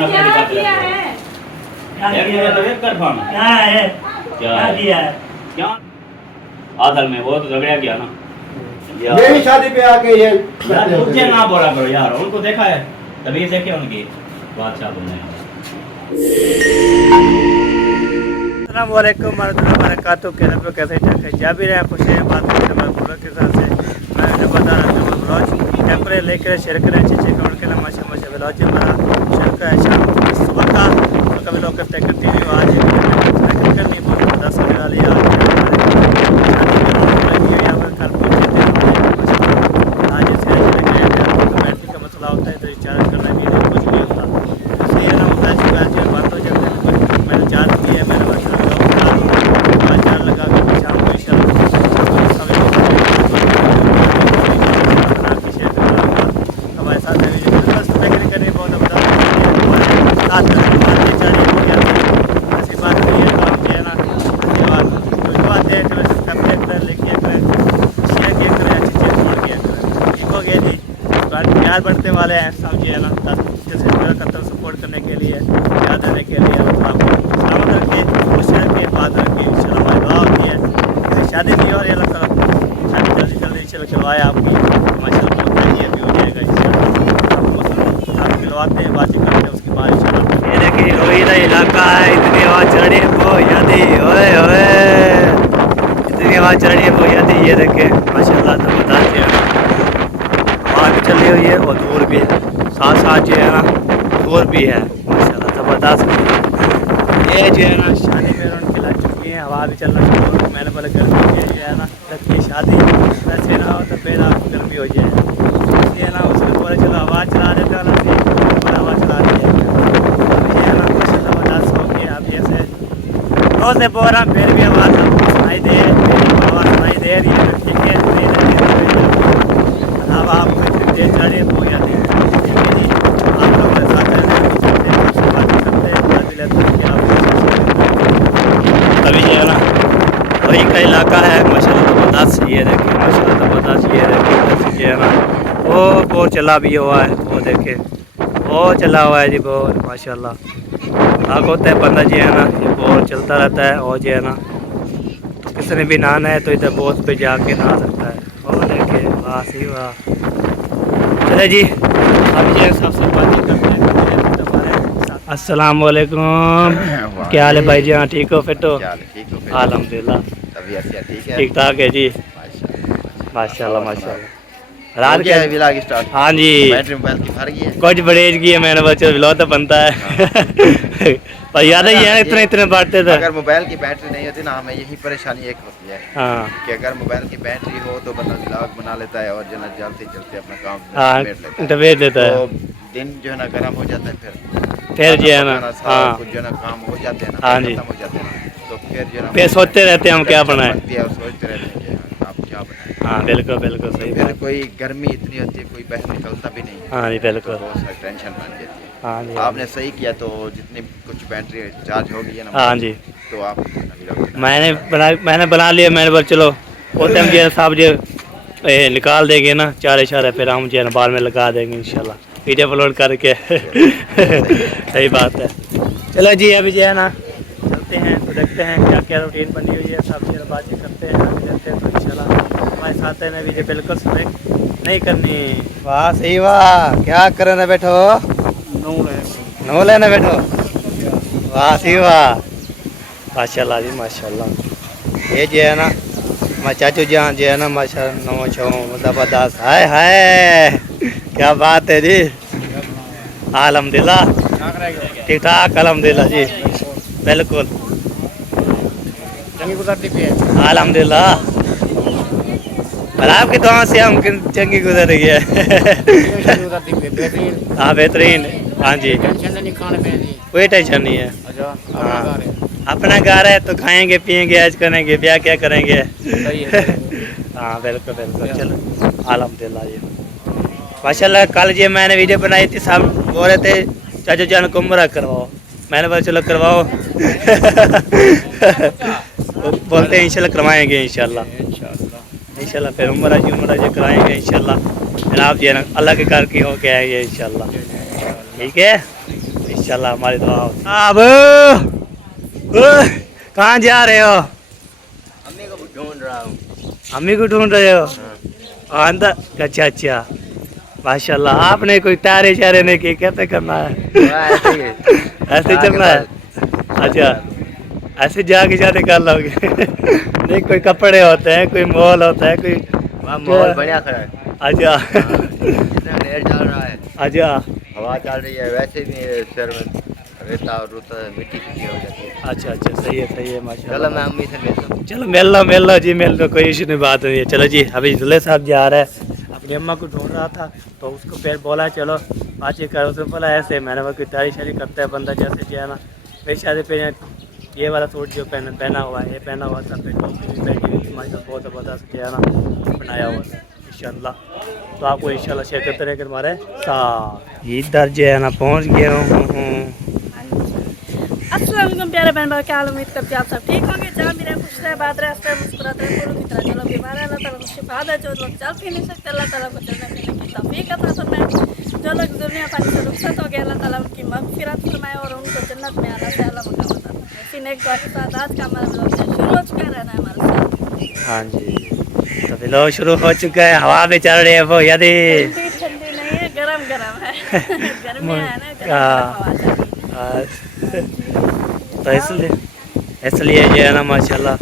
वरना अपने दिखाते रहते हो। एक मुझे तो एक तरफा में क्या है? क्या क्या है? किया है? क्या असल में वो तो झगड़ा किया ना मेरी शादी पे आके ये यार मुझे ना बोला करो यार, उनको देखा है तभी देखे उनकी बादशाह बनने अस्सलामुअलैकुम warahmatullahi wabarakatuh। कहने पे कैसे ठीक है जा भी रहे हैं, खुश हैं, बात करते हैं पूरा के साथ से मैं जो बता रहा था ब्लॉग कैमरे लेकर शेयर करें अच्छे अच्छे कमेंट करें माशा माशा ब्लॉग हमारा शेयर का शाम सुबह का तो कभी लोग करते कंटिन्यू आज करनी बहुत 10 होने वाली है कल पहुँचे थे आज बैटरी का मसला होता है तो रिचार्ज करना भी कुछ नहीं होता इससे ये ना होता है बात हो जाती है कुछ मैंने चार्ज किया है मैंने चार्ज लगा के शाम को हमारे साथ करने बहुत ऐसी बात नहीं है काम किया ना जो आते हैं चलो कपड़े लेके शेयर किया करें अच्छी चीज़ छोड़ किया करें ठीक हो गया जी प्यार बढ़ने वाले हैं सब जी है ना जैसे कतल सपोर्ट करने के लिए याद देने के लिए आपको सलामत रखे खुश रखे बात रखे इंशाल्लाह हमारी दुआ होती है शादी की और अल्लाह ताला शादी जल्दी जल्दी इंशाल्लाह करवाए आपकी माशाल्लाह भी हो जाएगा इंशाल्लाह आप मिलवाते हैं बातें करते हैं उसके बाद इंशाल्लाह ये देखिए रोहिला इलाका है इतनी आवाज़ चढ़ रही है वो यादी ओए ओए इतनी आवाज़ चढ़ रही है वो यादी ये देखे माशाल्लाह तो बताते हैं हवा भी चल रही हुई है और दूर भी है साथ साथ जो है ना दूर भी है माशाल्लाह ज़बरदस्त ये जो है ना शादी में उनकी लग चुकी है हवा भी चलना शुरू हो मैंने बोला गर्मी में जो है ना लगती है शादी वैसे ना हो तो फिर आपको गर्मी हो जाए ये ना उसके बोले चलो हवा चला देते हो ना और हवा चला दी है ना माशाल्लाह ज़बरदस्त हो गया आप जैसे रोज़ से बोल रहा फिर भी आवाज़ सुनाई दे आवाज़ सुनाई दे रही है ठीक है अब आप तेज चढ़ रही है हो जाती है आप लोग के साथ अभी जो है ना वही का इलाका है माशाल्लाह ज़बरदस्त ये देखिए माशाल्लाह ज़बरदस्त ये देखिए जो है ना वो बोर चला भी हुआ है वो देखे वो चला हुआ है जी बोर माशाल्लाह आग होता है बंदा जो है ना ये बोर चलता रहता है और जो है ना तो किसी ने भी नहाना है तो इधर बोर पे जाके नहा सकता है और देखे वाह सही वाह चले जी अब जो है सबसे बातें करते हैं अस्सलाम वालेकुम क्या हाल है भाई जी? हाँ ठीक हो फिट हो? अल्हम्दुलिल्लाह ठीक ठाक है जी माशाल्लाह माशाल्लाह रात क्या है व्लॉग स्टार्ट? हाँ जी बैटरी मोबाइल की भर गई है कुछ बड़ेज की है मैंने बच्चे व्लॉग तो बनता है पर याद ही है इतने इतने बांटते थे अगर मोबाइल की बैटरी नहीं होती ना हमें यही परेशानी एक होती है हाँ कि अगर मोबाइल की बैटरी हो तो बंदा व्लॉग बना लेता है और जो है जल्दी जल्दी अपना काम हाँ निपट लेता है। देता है तो दिन जो है ना गर्म हो जाता है फिर जो है ना हाँ कुछ जो है ना काम हो जाते हैं ना हाँ जी खत्म हो जाते हैं तो फिर जो है ना फिर सोचते रहते हैं हम क्या बनाएं और सोचते रहते हैं कि आप क्या बनाएं। हाँ बिल्कुल बिल्कुल सही फिर बात कोई गर्मी इतनी होती है कोई बाहर निकलता भी नहीं है हाँ जी तो बिल्कुल बहुत सारी टेंशन बन जाती है। हाँ जी आपने सही किया तो जितनी कुछ बैटरी चार्ज हो गई है ना हाँ जी तो आप मैंने बना लिया मैंने बोला चलो वो टाइम जो है साहब जो निकाल देंगे ना चार इशारे फिर हम जो है ना बाल में लगा देंगे इंशाल्लाह वीडियो अपलोड करके सही बात है। चलो जी अभी जो है ना चलते हैं तो देखते हैं क्या क्या रूटीन बनी हुई है सब चीज़ बातें करते हैं आगे चलते हैं तो इंशाल्लाह हमारे साथ है ना वीडियो बिल्कुल समय नहीं करनी। वाह सही वाह क्या करे ना बैठो नो लेना बैठो वाह सही वाह माशाल्लाह जी माशाल्लाह ये जो है ना मैं चाचू जहाँ जो है ना माशाल्लाह नमो छो ज़बरदस्त हाय हाय क्या बात है जी अल्हम्दुलिल्लाह ठीक ठाक अल्हम्दुलिल्लाह जी बिल्कुल अल्हम्दुलिल्लाह और आपकी दुआ से हम चंगी गुजर रही है हाँ बेहतरीन हाँ जी कोई टेंशन नहीं है हाँ अपना घर है तो खाएंगे पिएंगे ऐश करेंगे ब्याह क्या करेंगे हाँ बिल्कुल बिल्कुल चलो अल्हम्दुलिल्लाह जी माशाल्लाह कल जी मैंने वीडियो बनाई थी सब बोल रहे थे चाचा जान को उम्रा करवाओ मैंने बोला चलो करवाओ बोलते हैं इंशाल्लाह करवाएंगे इंशाल्लाह फिर उम्रा जी कराएंगे इंशाल्लाह फिर आप जो है ना अल्लाह के घर की हो के आएंगे इंशाल्लाह ठीक है माशाल्लाह हमारी दुआ हो। अब कहाँ जा रहे हो? अम्मी को ढूंढ रहा हूँ। अम्मी को ढूंढ रहे हो? अंदर? अच्छा अच्छा माशाल्लाह। आपने कोई तारे शारे नहीं किए, कैसे करना है? ऐसे ही ऐसे ही चलना है? अच्छा ऐसे जाके जाने कर लोगे? नहीं कोई कपड़े होते हैं, कोई मॉल होता है, कोई वहाँ माहौल बढ़िया खड़ा है। अच्छा इतना ढेर चल रहा है, अच्छा हवा चल रही है, वैसे भी सिर में रेता और रुता मिट्टी की हो जाती है। अच्छा अच्छा सही है माशाल्लाह। चलो मैं अम्मी से मिलता हूँ। चलो मिल लो जी, मिल लो, कोई इशू नहीं, बात नहीं है। चलो जी अभी दूल्हे साहब जा रहा है, अपनी अम्मा को ढूंढ रहा था तो उसको फिर बोला चलो बातचीत करो। उसने बोला ऐसे, मैंने बोला कोई तैयारी शादी करता है बंदा जैसे जो है ना, मेरी शादी पे ये वाला सूट जो पहना हुआ है, ये पहना हुआ था, फिर टोपी भी पहनी हुई थी माशाल्लाह, बहुत ज़बरदस्त जो है ना बनाया हुआ था इंशाल्लाह। तो आपको इंशाल्लाह शेयर करते रहेंगे हमारे साथ। इधर जो है ना पहुँच गया हूँ। अस्सलाम वालेकुम प्यारे बहन भाई, क्या हाल, उम्मीद करते हैं आप सब ठीक होंगे। जहाँ भी रहे खुश रहे, बात रहे, हंसते रहे, मुस्कुराते रहे, फूलों की तरह चलो बीमार है। अल्लाह ताला को शिफा दे। जो लोग चल फिर नहीं सकते अल्लाह ताला को चलने फिरने की तौफीक अता फरमाए। जो लोग दुनिया पानी से रुखसत हो गए अल्लाह ताला उनकी मग़फ़िरत फरमाए और उनको जन्नत में आना से अल्लाह मकाम अता फरमाए। इसी नेक दुआ के साथ आज का हमारा व्लॉग शुरू हो चुका है, रहना है हमारे साथ। हाँ जी तो व्लॉग शुरू हो चुका है, हवा भी चल रही है वो यदि ठंडी नहीं है, गरम गरम है। गर्मी है ना, गरम हवा चल रही है। तो इसलिए जो है ना माशाल्लाह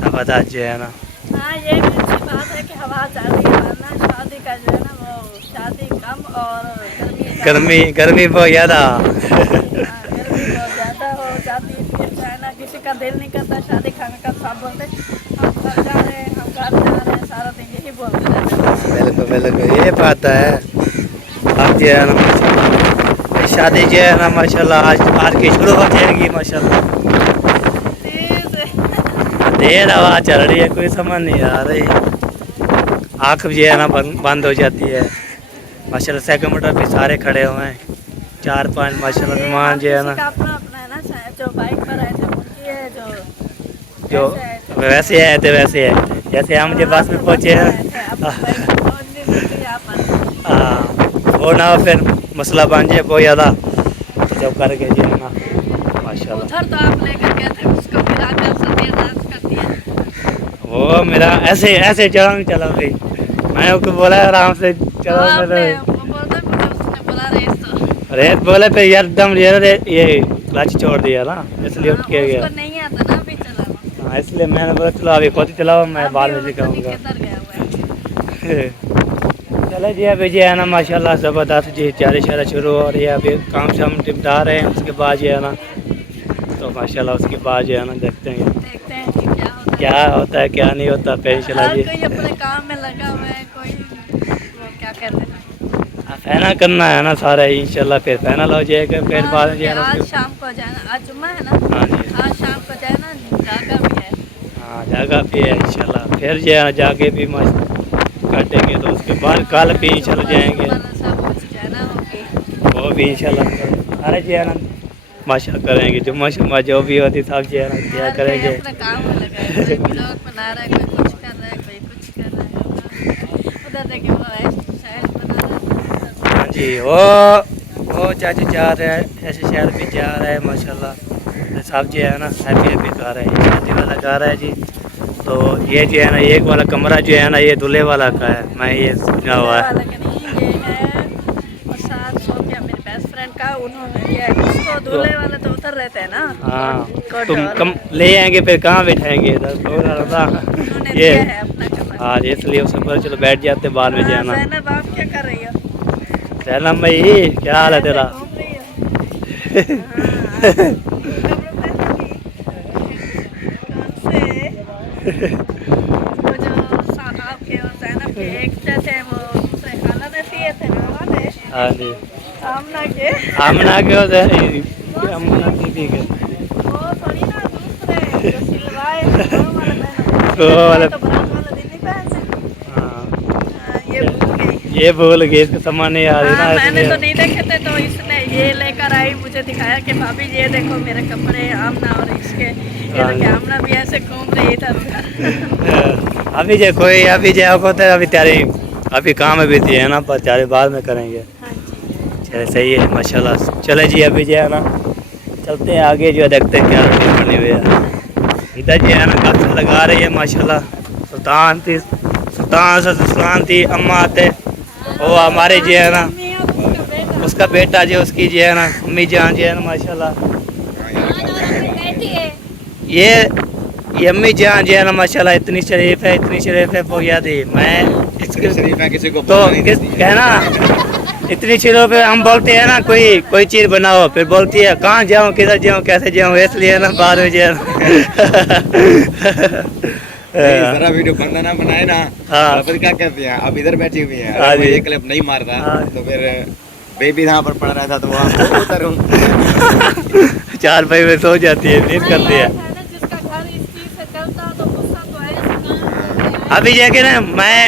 ज़बरदस्त जो है ना। हाँ ये भी अच्छी बात है कि हवा चल रही है, वरना शादी का जो है ना वो शादी कम और गर्मी बहुत ज़्यादा। गर्मी बहुत ज़्यादा हो जाती है, फिर जो है ना किसी का दिल नहीं करता शादी खाने का। सब बोलते हम घर जा रहे हैं, हम घर जा रहे हैं, सारा दिन यही बोलते रहते हैं। मेरे को ये बात है अब जो है ना शादी जो है ना माशाल्लाह आज की शुरू हो जाएगी माशाल्लाह। देर हवा चल रही है, कोई समझ नहीं आ रही, आँख जो है ना बंद हो जाती है माशाल्लाह। सेकंड मीटर पे सारे खड़े हुए हैं, 4-5 माशाल्लाह मेहमान जो है ना, अपना अपना है ना, जो बाइक पर आए थे उनकी है, जो वैसे आए थे वैसे है, जैसे हम जो बस में पहुँचे हैं वो ना फिर मसला बन जाए बहुत ज़्यादा, जब करके जो है ना माशाल्लाह। उधर तो आप लेकर गए थे उसको फिर आकर सफेद डांस कर दिया। वो मेरा ऐसे चला गई, मैं उसको बोला आराम से चलो। उसने बोला रेत बोले पे एकदम ये क्लच छोड़ दिया ना, इसलिए उठ के गया। उसको नहीं आता ना अभी चलाना। हाँ इसलिए मैंने बोला चलो अभी खुद ही चलाओ, मैं बाद में सिखाऊंगा। चले जी अभी जो है ना माशाल्लाह ज़बरदस्त जी तैयारी शारी शुरू हो रही है, अभी काम शाम निपटा रहे हैं, उसके बाद जो है ना तो माशाल्लाह उसके बाद जो है ना देखते हैं कि क्या होता है क्या नहीं होता। फिर इंशाल्लाह जी कोई अपने काम में लगा हुआ है, कोई वो क्या कर रहे हैं, फाइनल करना है ना सारा इंशाल्लाह, फिर फाइनल हो जाएगा। फिर बाद जो है ना आज शाम को जाना, आज जुम्मा है ना, हाँ जी आज शाम को जाना, जागा भी है। हाँ जगह भी है इंशाल्लाह, फिर जो है जाके भी मस्त काटेंगे, तो उसके बाद कल भी चल जाएंगे वो भी इंशाल्लाह। अरे जी है ना माशा करेंगे, जुम्मा शुम्मा जो भी होती सब जो है ना क्या करेंगे। काम में लगा है, कोई ब्लॉग बना रहा है, कोई कुछ कर रहा है, कोई कुछ कर रहा है। उधर देखिए वो शायद बना रहा है। हाँ जी वो चाची जा रहे हैं, ऐसे शहर भी जा रहा है माशाल्लाह, सब जो है ना हैप्पी गा रहे हैं, शादी वाला गा रहा है जी। तो ये जो है ना एक वाला कमरा जो है ना ये दूल्हे वाला का है, मैं ये सुना हुआ है। ये है प्रसाद सोफिया मेरे बेस्ट फ्रेंड का, उन्होंने दिया है उसको। दूल्हे वाले तो उधर रहते हैं ना। हाँ तुम कम ले आएंगे फिर कहाँ बैठाएंगे इधर उन्होंने ये दिया है अपना कमरा। हाँ इसलिए उसके ऊपर चलो बैठ जाते बाद में जाना। ज़ैनब आप क्या कर रही हो? सैलम भाई क्या हाल है तेरा? घूम रही हो? वो जो आपके और ज़ैनब के एक थे वो दूसरे खाना ने दिए थे ना वाले। हाँ जी आमना के होते हैं अमना दीदी के वो थोड़ी ना दूसरे जो सिलवाए वो वो वाले तो बारात वाले दिन नहीं पहनते। हाँ ये भूल गई इसका सामान नहीं आ रही ना, मैंने तो नहीं देखे थे, तो इसने ये लेकर आई, मुझे दिखाया कि भाभी ये देखो मेरे कपड़े आमना और इसके। ये तो क्या आमना भी ऐसे घूम रही था। अभी जो कोई अभी जो होता है अभी तैयारी अभी काम में बिजी है ना, पर तैयारी बाद में करेंगे। हाँ जी चले सही है माशाल्लाह। चले जी अभी जो है ना चलते हैं आगे, जो है देखते हैं क्या बने हुए हैं। इधर जो है ना गाछ लगा रही है माशाल्लाह। सुल्तान थी अम्मा थे, वो हमारे जो है ना उसका बेटा जो उसकी जो है ना अम्मी जान जो है ना माशाल्लाह। ये अम्मी जान जो है ना माशाल्लाह इतनी शरीफ है वो याद है। मैं इसके किसी को तो कहना इतनी चीज़ों पे हम बोलते हैं ना कोई चीज़ बनाओ, फिर बोलती है कहाँ जाऊँ, किधर जाऊँ, कैसे जाऊँ, इसलिए ना बाद में जो है जरा वीडियो बंदा ना बनाए ना। हाँ। फिर क्या कहते हैं, अब इधर बैठी हुई है, हाँ अगर जी। ये क्लिप नहीं मारता हाँ। तो फिर बेबी यहाँ पर पड़ रहा था तो वहाँ उतर हूँ। चार भाई में सो जाती है, नींद करती है। जिसका घर इस चीज से चलता तो गुस्सा तो आएगा। अभी जो है कि ना मैं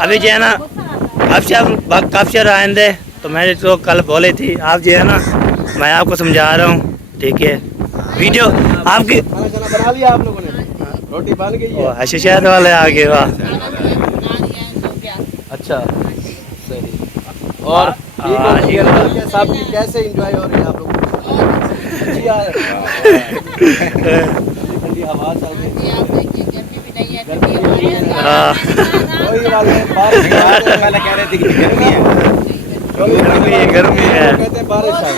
अभी जो है ना अफसर आएंगे तो मैंने तो कल बोली थी, आप जो है ना मैं आपको समझा रहा हूँ, ठीक है। वीडियो आपकी खाना खाना बना लिया आप लोगों ने, रोटी बन गई है। हशीशात वाले आगे वाह। अच्छा सही। और ठीक हाँ, है, ठीक है। सब कैसे एंजॉय हो रही है आप लोग? अच्छी आ रही है। ठंडी हवा चल रही है। हाँ। कोई बात नहीं, बारिश पहले कह रहे थे कि गर्मी है। गर्मी है। कहते हैं बारिश है।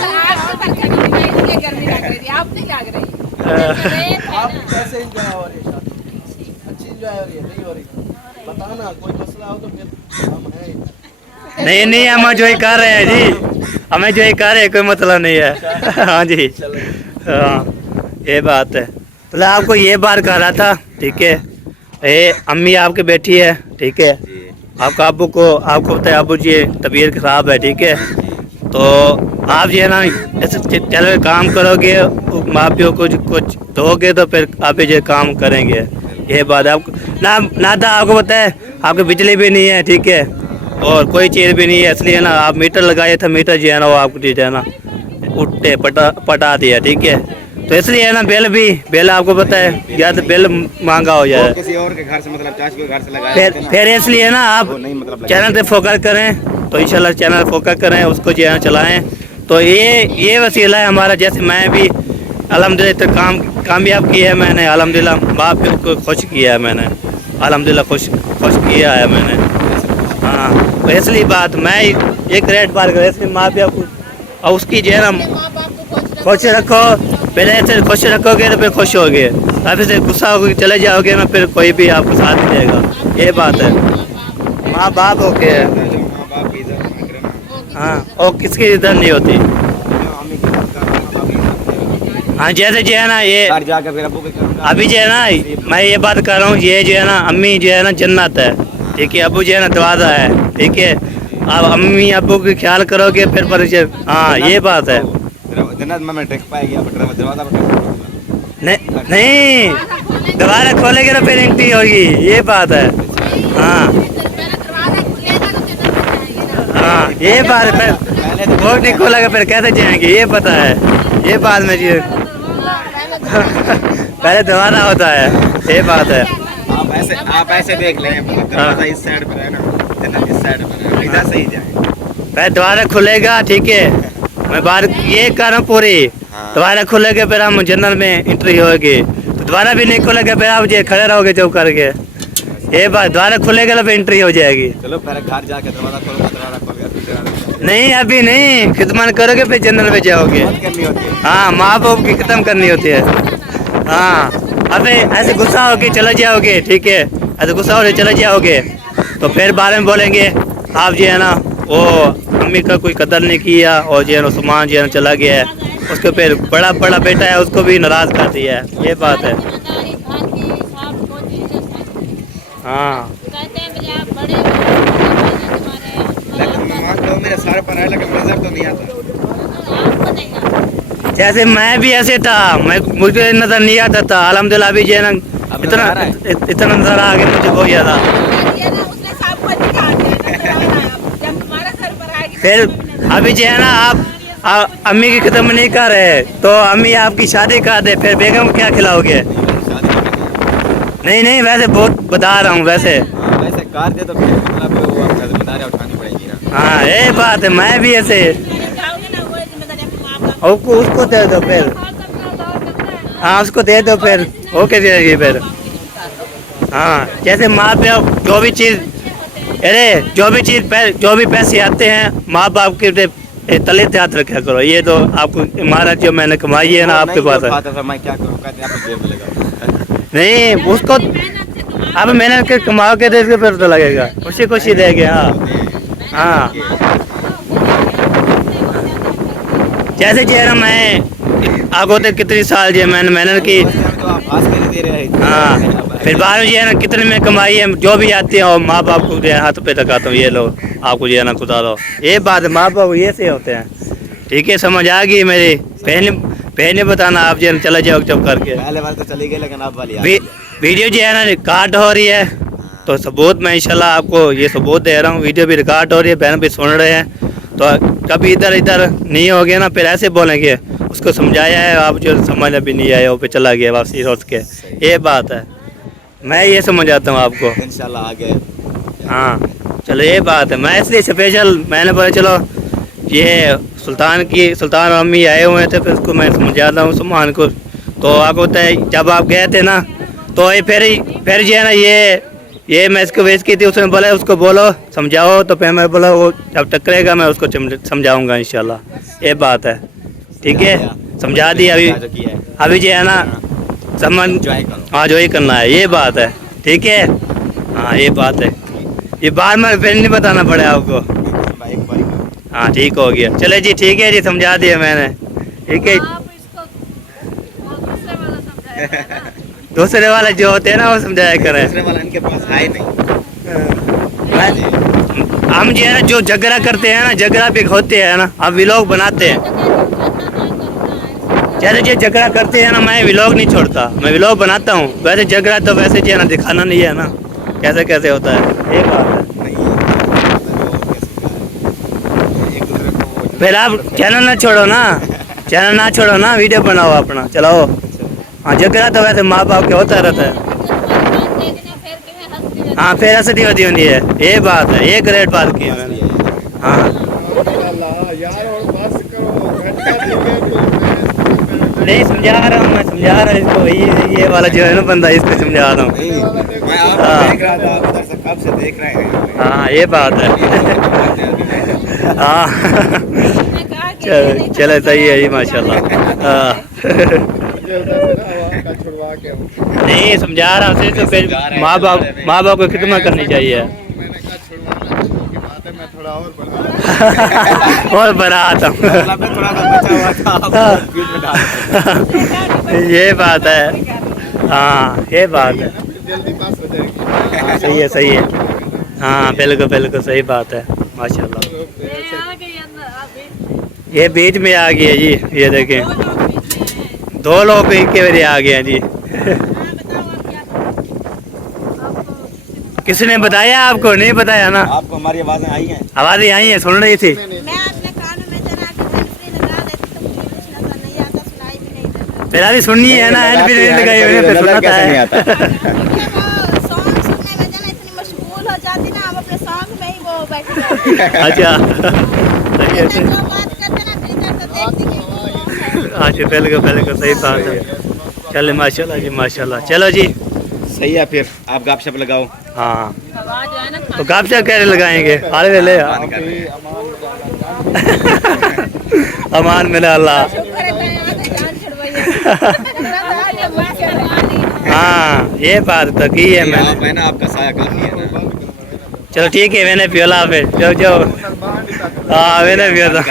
आप कैसे एंजॉय हो रही है शादी? अच्छी एंजॉय हो रही है, नहीं हो रही? बताना, कोई मसला हो तो फिर हम हैं। नहीं हम जो ही कर रहे हैं जी, हमें जो ही कर रहे हैं कोई मतलब नहीं है। हाँ जी हाँ ये बात है। तो आपको ये बात कह रहा था, ठीक है। ये अम्मी आपकी बैठी है, ठीक है। आपका आपको पता है अबू जी तबीयत खराब है, ठीक है। तो आप जो है ना ऐसे चल काम करोगे, माँ प्यो को कुछ दोगे तो फिर आप ये काम करेंगे। ये बात है। आपको ना था, आपको पता है आपकी बिजली भी नहीं है, ठीक है, और कोई चीज़ भी नहीं है, इसलिए ना आप मीटर लगाए थे, मीटर जो है ना वो आपको जो है ना उठते पटा दिया, ठीक है। तो इसलिए है ना बिल आपको पता है या तो बिल महंगा हो जाए, किसी और के घर से मतलब चाची के घर से लगाया फिर इसलिए ना आप नहीं मतलब चैनल पे फोकस करें, तो इंशाल्लाह चैनल फोकस करें, उसको जो है चलाएं। तो ये वसीला है हमारा। जैसे मैं भी अल्हम्दुलिल्लाह कामयाब किया है मैंने, अल्हम्दुलिल्लाह बाप को खुश किया है मैंने, अल्हम्दुलिल्लाह खुश किया है मैंने। हाँ तो इसलिए बात मैं एक ग्रेट बात करें, इसलिए माँ बाप को और उसकी जो है ना खुश रखो। पहले ऐसे खुश रखोगे तो फिर खुश होगे, आप ऐसे गुस्सा होकर चले जाओगे ना फिर कोई भी आपको साथ नहीं देगा। ये बात है। माँ बाप होके है, माँ बाप की इज्जत ना करे ना। हाँ, और किसकी इज्जत नहीं होती। हाँ जैसे जो है ना ये घर जाकर फिर अब्बू के घर अभी जो है ना मैं ये बात कर रहा हूँ, ये जो है ना अम्मी जो है ना जन्नत है, ठीक है। अबू जो है ना दरवाज़ा है, ठीक है। आप अम्मी अबू की ख्याल करोगे फिर परिचय। हाँ ये बात है। जन्नत में टेक पाएगी आप दरवाजा पर। नहीं दरवाजा खोलेगे ना फिर एंट्री होगी, ये बात है। हाँ हाँ ये बात है। वो नहीं खोलेगा फिर कैसे जाएंगे, ये पता है। ये बात में जी पहले दरवाजा होता है, ये बात है। आप ऐसे देख लें, मतलब दरवाजा इस साइड पर है ना, जन्नत इस साइड पर है, इधर से ही जाए। पहले दरवाजा खुलेगा, ठीक है। मैं बात ये कर रहा हूँ पूरी। दरवाजा खुलेगा फिर हम जन्नत में एंट्री होगी। तो दोबारा भी नहीं खुलेगा फिर आप ये खड़े रहोगे चुप करके। ये बात दोबारा खुलेगा तो फिर एंट्री हो जाएगी। चलो पहले घर जाके दरवाजा खोलूंगा, दरवाजा खोल गया नहीं अभी नहीं, खिदमत करोगे फिर जन्नत में जाओगे। करनी होती है। हाँ माँ बाप की खत्म करनी होती है। हाँ अबे ऐसे गुस्सा होके चले जाओगे, ठीक है। ऐसे गुस्सा होके चले जाओगे तो फिर बारे में बोलेंगे आप जो है ना वो अम्मी का कोई कदर नहीं किया और जो है ना सामान जो है ना चला गया है, उसके फिर बड़ा बेटा है उसको भी नाराज कर दिया है। ये बात है। हाँ लेकिन मान लो मेरे सर पर है, लेकिन नजर तो नहीं आता। जैसे मैं भी ऐसे था, मुझे नजर नहीं आता था। अल्हम्दुलिल्लाह अभी जो है ना इतना नजर आ गया मुझे बहुत ज़्यादा। फिर अभी जो है ना आप अम्मी की खत्म नहीं कर रहे तो अम्मी आपकी शादी कर दे, फिर बेगम को क्या खिलाओगे? नहीं वैसे बहुत बता रहा हूँ वैसे। वैसे कार दे तो फिर मतलब वो आपका जिम्मेदारी उठानी पड़ेगी ना। हाँ ये बात है, मैं भी ऐसे उसको दे दो फिर, हाँ उसको दे दो फिर, ओके जाएगी फिर। हाँ जैसे माँ बाप जो भी चीज़, अरे जो भी पैसे आते हैं माँ बाप के तले से हाथ रखा करो। ये तो आपको इमारत जो मैंने कमाई है ना आपके पास है, मैं क्या करूँ, कहते हैं आपको जेब में लगा। नहीं उसको अब मेहनत के कमा के दे फिर तो लगेगा, खुशी खुशी देंगे। हाँ हाँ जैसे जी है ना, मैं आपको तो कितनी साल जो मैंने मेहनत की, तो आप पास कर दे रहे हैं। हाँ फिर बाद में जो है ना कितने में कमाई है जो भी आती है और माँ बाप को जो है हाथ पे लगाता हूँ, ये लो आपको जो है ना खुदा लो। ये बात है, माँ बाप ये से होते हैं। ठीक है समझ आ गई मेरी पहले बताना, आप जो है ना चले जाओ चुप करके। पहले बार तो चली गई, लेकिन अब वाली वीडियो जो है ना रिकॉर्ड हो रही है, तो सबूत मैं इंशाल्लाह आपको ये सबूत दे रहा हूँ। वीडियो भी रिकॉर्ड हो रही है, बहन भी सुन रहे हैं, तो कभी इधर इधर नहीं हो गया ना फिर ऐसे बोलेंगे उसको समझाया है, आप जो समझ अभी नहीं आया वो पे चला गया वापसी सोच के। ये बात है, मैं ये समझ आता हूँ आपको इंशाल्लाह आगे। हाँ चलो ये बात है, मैं इसलिए स्पेशल मैंने बोला चलो ये सुल्तान और अम्मी आए हुए थे, फिर उसको मैं समझाता हूँ सुमान को। तो आपको होता है जब आप गए थे ना, तो ये फिर जो है ना ये मैं इसको वेस्ट की थी, उसने बोला उसको बोलो समझाओ, तो फिर मैं बोला वो जब टकरेगा मैं उसको समझाऊंगा इंशाल्लाह। ये बात है, ठीक है समझा दी। अभी जो है ना समझ, हाँ जो ही करना है, ये बात है ठीक है। हाँ ये बात है, ये बार में फिर नहीं बताना पड़े आपको। हाँ ठीक हो गया, चले जी ठीक है जी, समझा दिया मैंने, ठीक है। दूसरे वाले जो होते हैं ना वो समझाया करें, दूसरे वाला इनके पास है नहीं। हम जो है ना जो झगड़ा करते हैं ना, झगड़ा भी होते हैं ना, हम व्लॉग बनाते हैं। जैसे जो झगड़ा करते हैं ना, मैं व्लॉग नहीं छोड़ता, मैं व्लॉग बनाता हूँ। वैसे झगड़ा तो वैसे जो है ना दिखाना नहीं है ना, कैसे कैसे होता है, ये बात है। फिर आप चैनल ना छोड़ो ना, वीडियो बनाओ अपना चलाओ। हाँ झगड़ा तो वैसे माँ बाप के होता रहता है। हाँ फिर हंसती होती होती है, ये बात है, ये ग्रेट बात की है मैंने। हाँ नहीं समझा रहा हूँ, मैं समझा रहा हूँ इसको, ये वाला जो है ना बंदा, इसको समझा रहा हूँ। मैं आपको देख रहा था, आप उधर से कब से देख रहे हैं। हाँ ये बात है। हाँ चलो सही है जी माशाल्लाह। हाँ नहीं समझा रहा हूँ, तो फिर माँ बाप को खिदमत करनी चाहिए। और बड़ा आता हूँ। ये बात है, हाँ ये बात है, सही है। हाँ बिल्कुल सही बात है माशाल्लाह। ये बीच में आ गई है जी, ये देखें 2 लोग के मेरे आ गए हैं जी। किसने बताया आपको? नहीं बताया ना आपको? हमारी आवाजें आई हैं, आवाजें आई हैं, सुन रही थी। फिर अभी सुननी है ना, हैंड भी नहीं लगाई हुई है, फिर सुनाता है। अच्छा अच्छा बिल्कुल सही बात है। चले माशाल्लाह जी माशाल्लाह, चलो जी सही है। फिर आप गपशप लगाओ। हाँ तो गपशप कैसे लगाएंगे, हाल वेले अमान मिला अल्लाह। हाँ ये बात तो की है मैंने, आपका साया काफी है ना। चलो ठीक है, मैंने पियोला पे जो हाँ मैंने पियोला।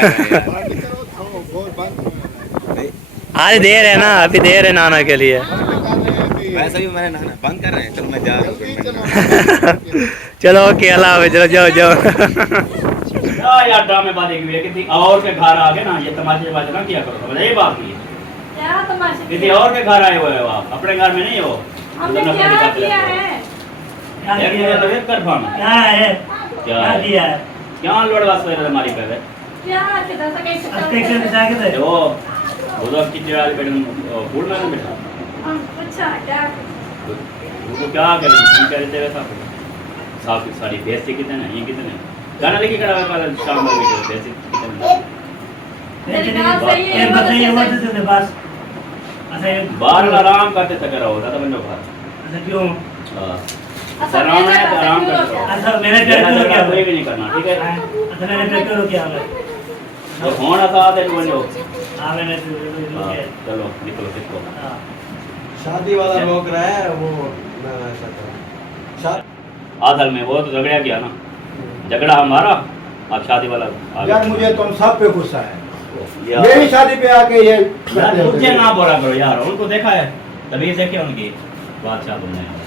आज देर है ना, अभी देर है नहाने के लिए। वैसे भी मैंने नहाना बंद कर रहे हैं, तो मैं जा रहा हूँ। चलो ओके अल्लाह हाफ़िज़, चलो जाओ। यार ड्रामेबाजी की है, किसी और के घर आ गए ना, ये तमाशेबाजी ना किया करो, समझ ये बात नहीं है। क्या तमाशे? किसी और के घर आए हुए हो आप, अपने घर में नहीं हो। हमने क्या किया है? क्या किया है? क्या लड़वा सवेरे हमारी पे क्या किया था? कैसे? वो उधर की जगह पे फूल में बैठा। अच्छा क्या? वो क्या करें, हम कह रहे थे वैसा साफ सारी बेइज्जती कितने ये कितने गाना लेके खड़ा है कल शाम में वीडियो जैसे तेरी बात सही है, एक बात सही है, वो तो बस अच्छा ये बाहर आराम करते तक रहो दादा बंदो बाहर अच्छा क्यों हां आराम है तो आराम कर लो अच्छा मेरे पेट को क्या कोई भी नहीं करना ठीक है अच्छा मेरे पेट को क्या है तो होना था आते बंदो हां मैंने चलो निकलो किसको हां शादी वाला रोक रहा है वो मैं ऐसा कर शादी आदल में वो तो झगड़ा किया ना झगड़ा हमारा अब शादी वाला यार मुझे तुम सब पे गुस्सा है यार मेरी शादी पे आके ये मुझे ना बोला करो यार उनको देखा है तभी देखे उनकी बादशाह बनने